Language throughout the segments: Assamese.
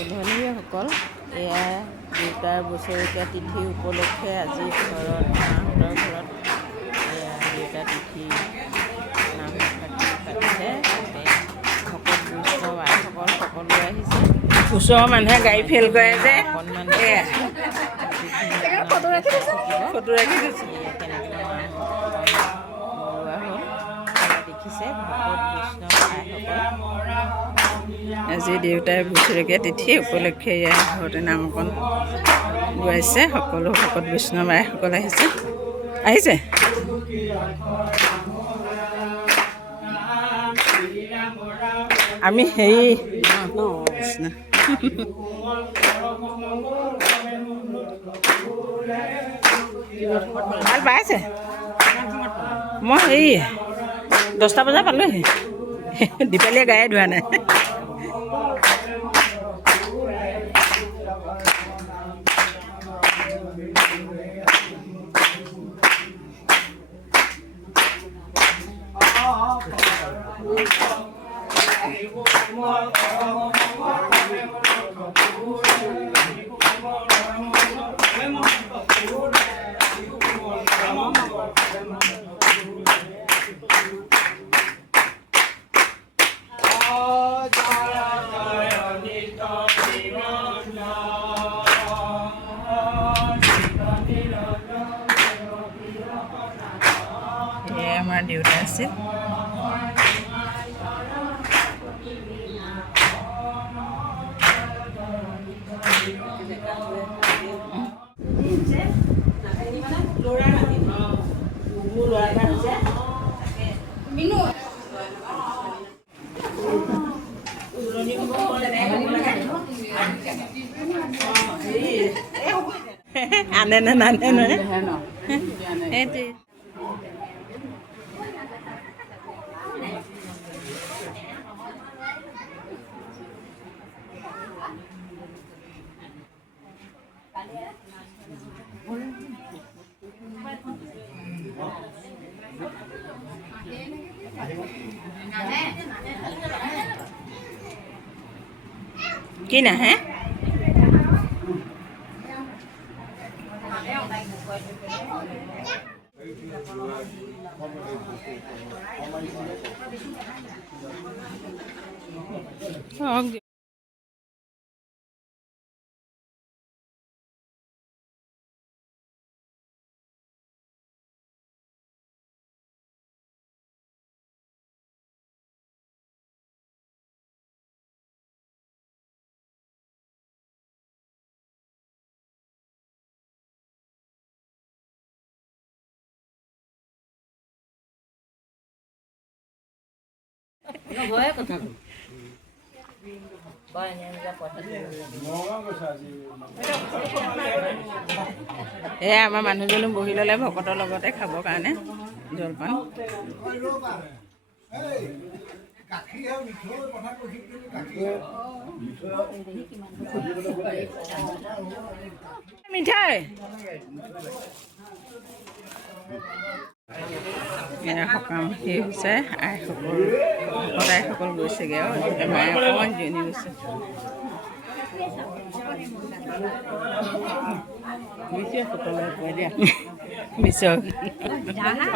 উলহনীসকল, এয়া দেউতাৰ বছৰেকীয়া তিথি উপলক্ষে আজি ঘৰত মাহঁতৰ ঘৰত এয়া দেউতা তিথি নাম পাতিছে। ভকত বৈষ্ণৱ আইসকল সকলোৱে আহিছে। ওচৰৰ মানুহে গাড়ী ফেল কৰে যে অকণমান ফটো ৰাখি দিছোঁ। কেনেকৈ মৰোৱা হ'ল দেখিছে ভকত বৈষ্ণৱ আইসকল। আজি দেউতাৰ বছৰেকীয়া তিথি উপলক্ষে ইয়াৰ ঘৰতে নাম অকণ গোৱাইছে। সকলো ভকত বৈষ্ণৱ আইসকল আহিছে। আমি হেৰি ভাল পাইছে। মই হেৰি 10টা বজাত পালোহি। দীপালীয়ে গায়ে ধোৱা নাই। আমাৰ দেউতা আছিল। আনে নে নানে নহয় সেইটোৱে। কি নাহে? এয়া আমাৰ মানুহজনো বহি ল'লে ভকতৰ লগতে খাবৰ কাৰণে জলপান। মিঠাই সকাম শেষ হৈছে। আইসকল গৈছেগৈ আৰু মায়ে অকণমান জিৰণি গৈছে।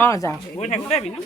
অঁ যাওঁ গৈ থাকোঁতে বিনু